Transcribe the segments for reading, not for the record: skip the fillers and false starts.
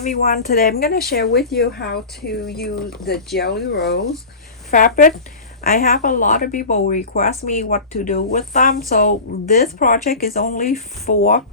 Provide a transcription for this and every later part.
everyone, today I'm going to share with you how to use the jelly rolls fabric. I have a lot of people request me what to do with them, so this project is only 4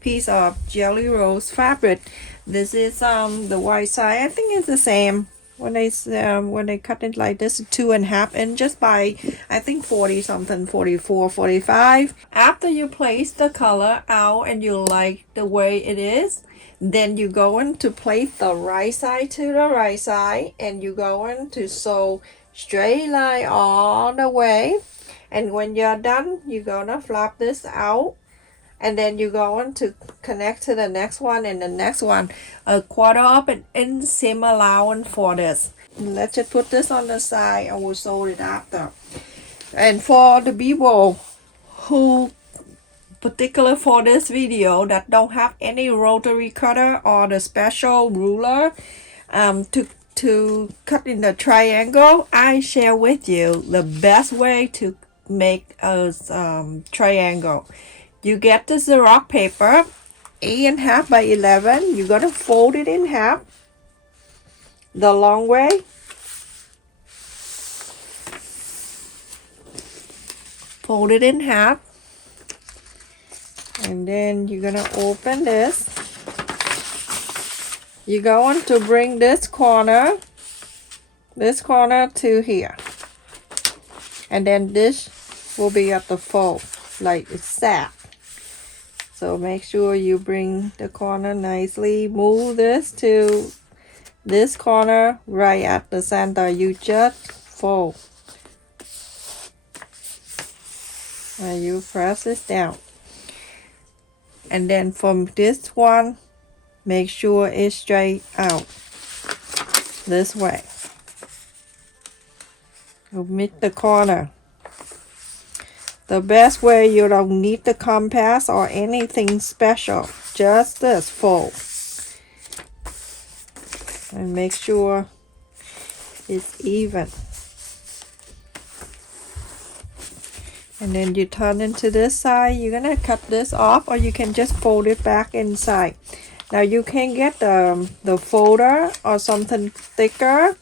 pieces of jelly rolls fabric. This is the white side. I think it's the same when they cut it like this, 2.5 inches by I think 40 something, 44, 45. After you place the color out and you like the way it is, then you go in to place the right side to the right side, and you go in to sew straight line all the way. And when you're done, you're gonna flap this out, and then you go on to connect to the next one and the next one. A 1/4 inch seam allowance for this. Let's just put this on the side and we'll sew it after. And for the people who particular for this video that don't have any rotary cutter or the special ruler to cut in the triangle, I share with you the best way to make a triangle. You get the Xerox paper 8.5 by 11. You're gonna fold it in half the long way. Fold it in half. And then you're gonna open this. You're going to bring this corner to here. And then this will be at the fold, like it's sat. So make sure you bring the corner nicely. Move this to this corner right at the center. You just fold. And you press this down. And then from this one, make sure it's straight out this way. You meet the corner. The best way, you don't need the compass or anything special, just this fold. And make sure it's even. And then you turn into this side. You're gonna cut this off, or you can just fold it back inside. Now you can get the folder or something thicker.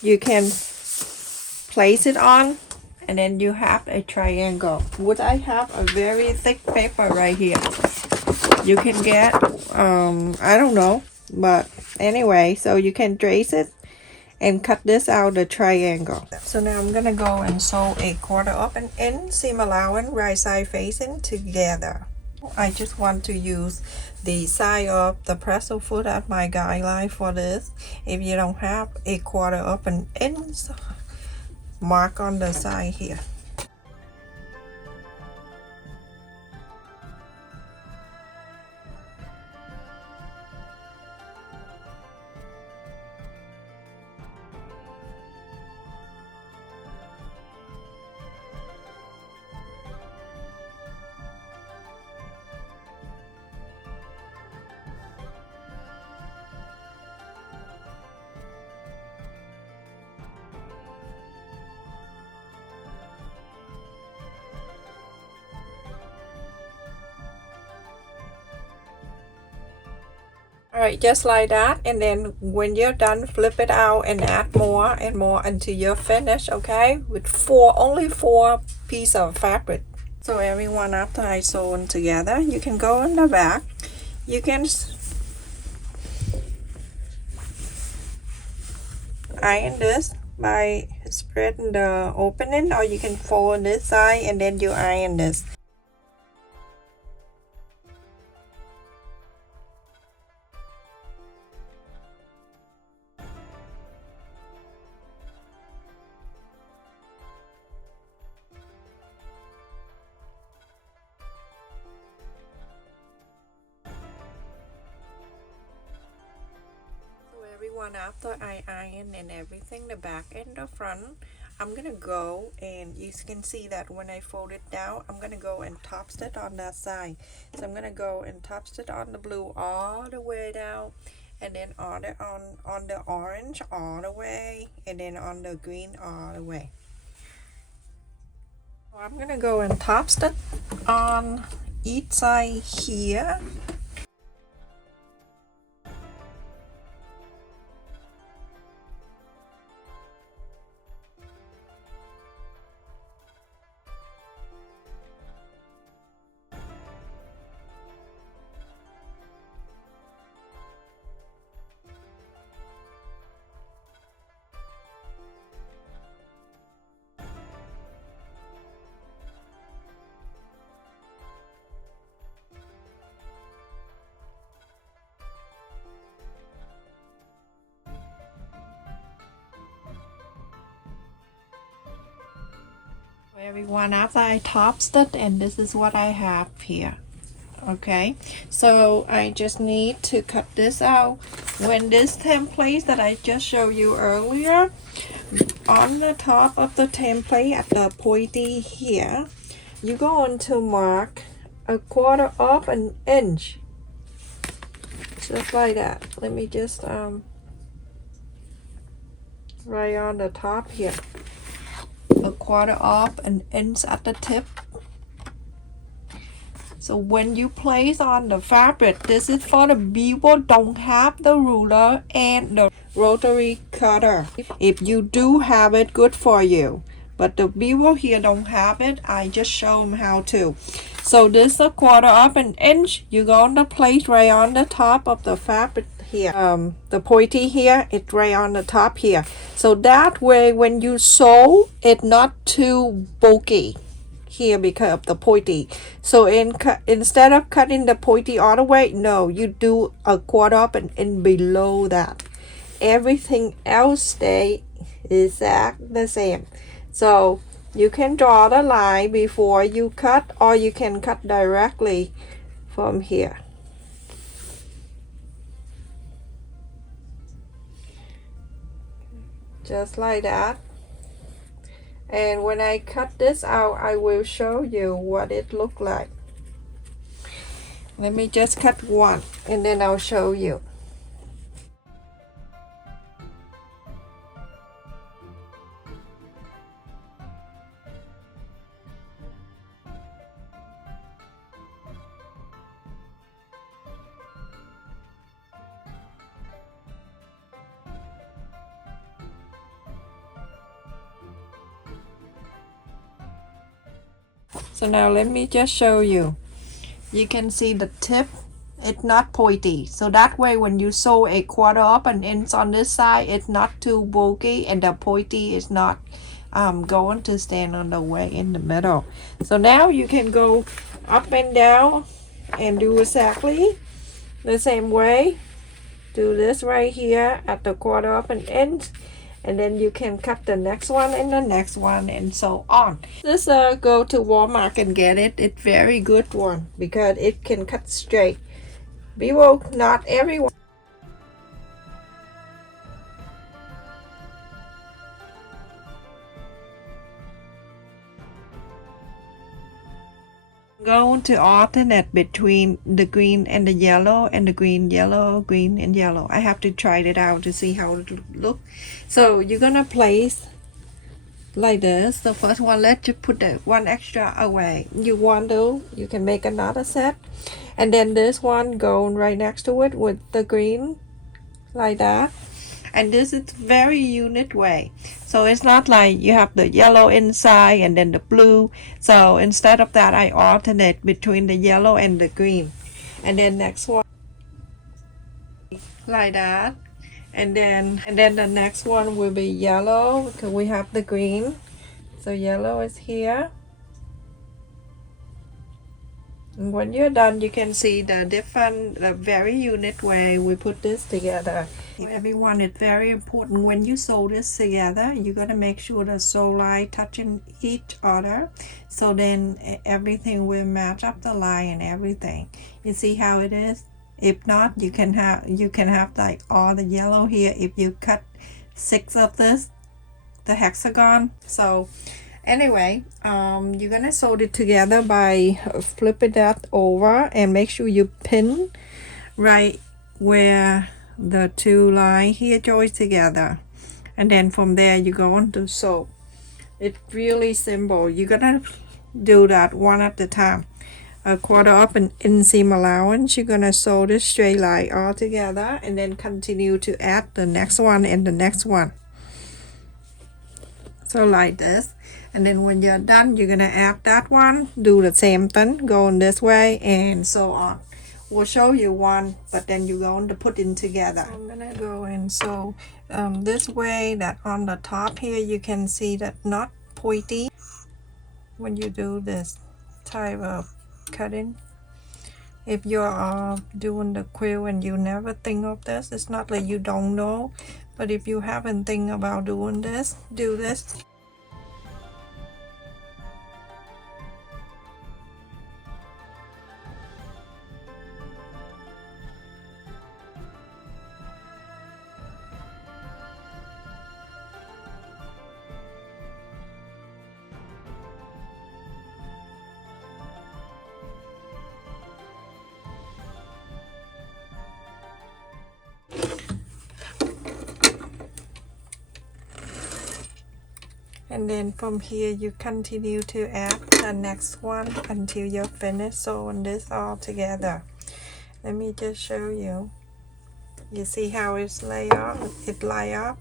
You can place it on, and then you have a triangle. Would I have a very thick paper right here? You can get I don't know, but anyway, so you can trace it and cut this out the triangle. So now I'm gonna go and sew a 1/4 inch seam allowance right side facing together. I just want to use the side of the pretzel foot as my guideline for this. If you don't have a 1/4 inch, mark on the side here. Alright, just like that, and then when you're done, flip it out and add more and more until you're finished, okay? With only 4 pieces of fabric. So everyone, after I sew them together, you can go in the back. You can iron this by spreading the opening, or you can fold this side and then you iron this. Everyone, after I iron and everything, the back and the front, I'm gonna go, and you can see that when I fold it down, I'm gonna go and top stitch on that side. So I'm gonna go and top stitch on the blue all the way down, and then on the orange all the way, and then on the green all the way. So I'm gonna go and top stitch on each side here. Everyone, after I top stitch, and this is what I have here. Okay, so I just need to cut this out. When this template that I just showed you earlier, on the top of the template at the pointy here, you're going to mark 1/4 of an inch, just like that. Let me just right on the top here, 1/4 of an inch at the tip. So when you place on the fabric, this is for the people don't have the ruler and the rotary cutter. If you do have it, good for you. But the people here don't have it, I just show them how to. So this is 1/4 of an inch. You're going to place right on the top of the fabric here. The pointy here, it's right on the top here. So that way when you sew, it's not too bulky here because of the pointy. So instead of cutting the pointy all the way, no, you do 1/4 of an inch below that. Everything else stay exact the same. So you can draw the line before you cut, or you can cut directly from here. Just like that. And when I cut this out, I will show you what it looked like. Let me just cut one and then I'll show you. So now let me just show you. You can see the tip, it's not pointy. So that way when you sew 1/4 of an inch on this side, it's not too bulky and the pointy is not going to stand on the way in the middle. So now you can go up and down and do exactly the same way. Do this right here at the 1/4 of an inch. And then you can cut the next one and the next one and so on. Just go to Walmart and get it. It's very good one because it can cut straight. People, not everyone. Going to alternate between the green and the yellow and the green, yellow, green and yellow. I have to try it out to see how it look. So you're gonna place like this. The first one, let's just put the one extra away. You want to, you can make another set. And then this one go right next to it with the green like that. And this is very unique way. So it's not like you have the yellow inside and then the blue. So instead of that, I alternate between the yellow and the green. And then next one like that. And then the next one will be yellow because we have the green. So yellow is here. And when you're done, you can see the different, the very unique way we put this together. Everyone, it's very important when you sew this together, you're going to make sure the sew line touching each other. So then everything will match up the line and everything. You see how it is? If not, you can have like all the yellow here if you cut 6 of this, the hexagon. So anyway, you're gonna sew it together by flipping that over and make sure you pin right where the two lines here join together, and then from there you're going to sew. It's really simple. You're gonna do that one at a time. 1/4 of an inch seam allowance. You're gonna sew this straight line all together and then continue to add the next one and the next one. So like this. And then when you're done, you're gonna add that one, do the same thing, going this way and so on. We'll show you one, but then you're going to put it together. I'm gonna go and sew this way, that on the top here you can see that not pointy when you do this type of cutting. If you're doing the quill and you never think of this, it's not like you don't know, but if you haven't think about doing this, do this. And then from here you continue to add the next one until you're finished sewing this all together. Let me just show you. You see how it's lay up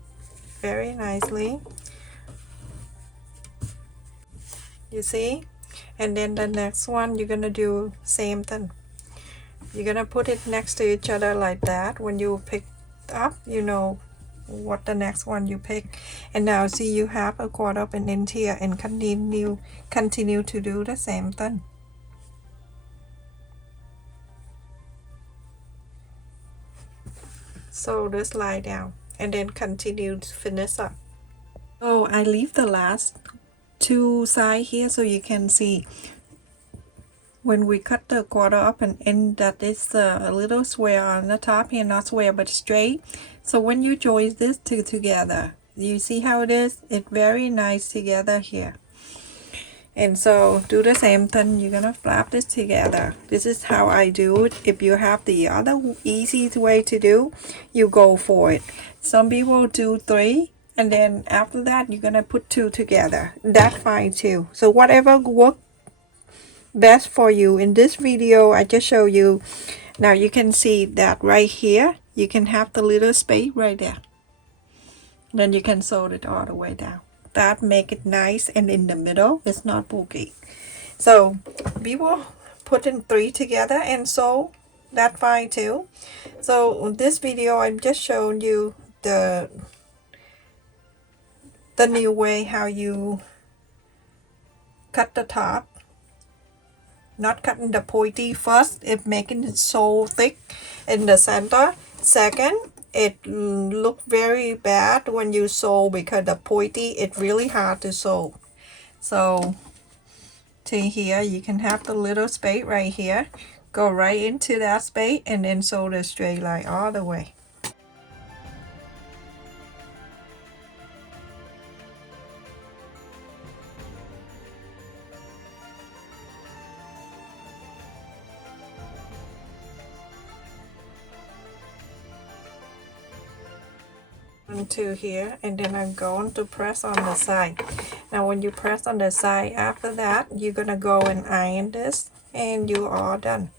very nicely. You see? And then the next one you're gonna do same thing. You're gonna put it next to each other like that. When you pick up, you know what the next one you pick. And now see, you have a 1/4 of an inch here, and continue to do the same thing. Sew this line down and then continue to finish up. So I leave the last 2 sides here so you can see. When we cut the 1/4 up and end, that is a little square on the top here, not square but straight. So when you join this two together, you see how it is? It's very nice together here. And so do the same thing. You're gonna flap this together. This is how I do it. If you have the other easy way to do, you go for it. Some people do 3, and then after that you're gonna put 2 together. That's fine too. So whatever works best for you. In this video I just show you. Now you can see that right here you can have the little space right there, then you can sew it all the way down. That make it nice, and in the middle it's not bulky. So we will put in 3 together and sew that fine too. So in this video I'm just showing you the new way how you cut the top. Not cutting the pointy first, it making it so thick in the center. Second, it look very bad when you sew because the pointy, it's really hard to sew. So to here you can have the little space right here, go right into that space and then sew the straight line all the way. Into here, and then I'm going to press on the side. Now when you press on the side, after that you're gonna go and iron this and you are done.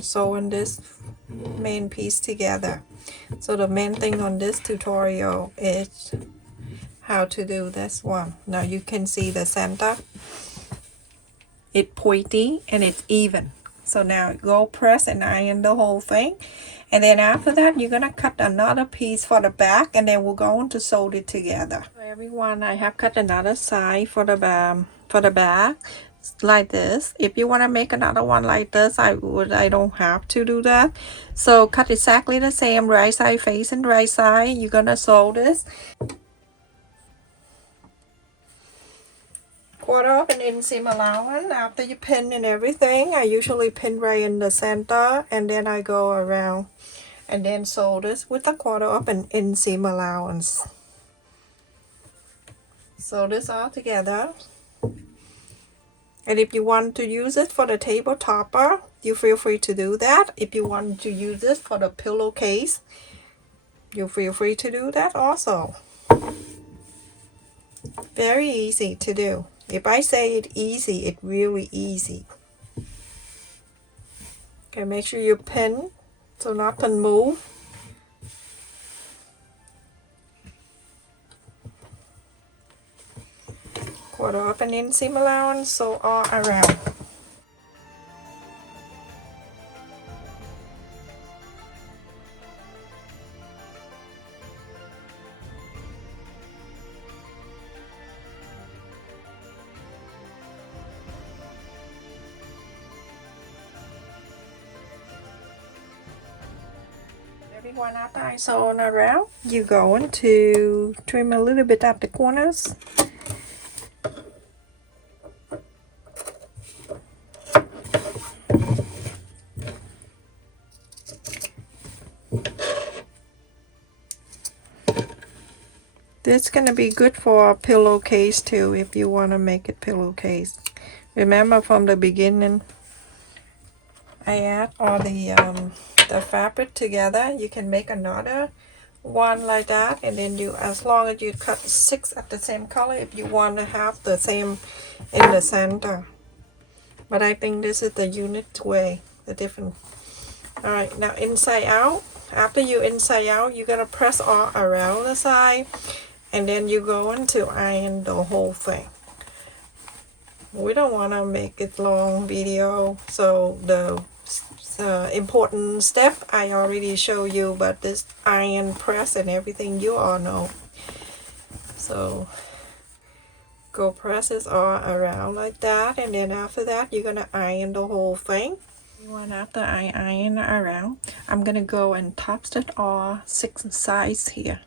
Sewing this main piece together. So the main thing on this tutorial is how to do this one. Now you can see the center, it's pointy and it's even. So now go press and iron the whole thing. And then after that you're gonna cut another piece for the back, and then we're going to sew it together. So everyone, I have cut another side for the back like this. If you want to make another one like this, I don't have to do that. So cut exactly the same, right side facing right side. You're gonna sew this 1/4 of an inch seam allowance. After you pin and everything, I usually pin right in the center, and then I go around and then sew this with a 1/4 of an inch seam allowance. Sew this all together. And if you want to use it for the table topper, you feel free to do that. If you want to use this for the pillowcase, you feel free to do that also. Very easy to do. If I say it easy, it's really easy. Okay, make sure you pin so nothing move. Quarter of an inch seam allowance, so all around. Everyone, after I sew on around, you're going to trim a little bit at the corners. This is going to be good for a pillowcase too, if you want to make it pillowcase. Remember from the beginning, I add all the fabric together. You can make another one like that, and then you, as long as you cut 6 at the same color, if you want to have the same in the center. But I think this is the unique way, the different. All right, now inside out. After you inside out, you're gonna press all around the side, and then you're going to iron the whole thing. We don't want to make it long video, so the important step I already show you, but this iron press and everything you all know. So go press it all around like that, and then after that you're gonna iron the whole thing. After I iron around, I'm gonna go and top stitch all 6 sides here.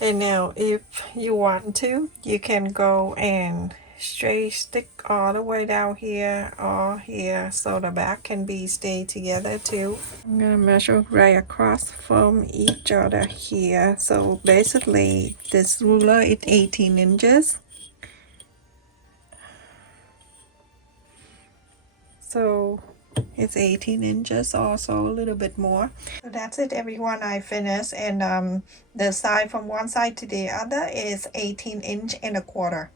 And now if you want to, you can go and straight stick all the way down here or here, so the back can be stay together too. I'm gonna measure right across from each other here. So basically this ruler is 18 inches. So it's 18 inches, also a little bit more. So that's it everyone, I finished, and the side from one side to the other is 18.25 inches.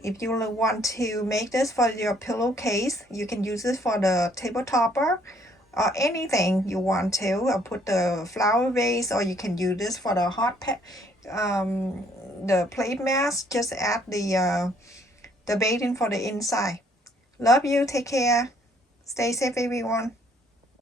If you want to make this for your pillowcase, you can use this for the table topper or anything you want to, or put the flower vase, or you can use this for the the plate mask. Just add the baiting for the inside. Love you, take care, stay safe everyone.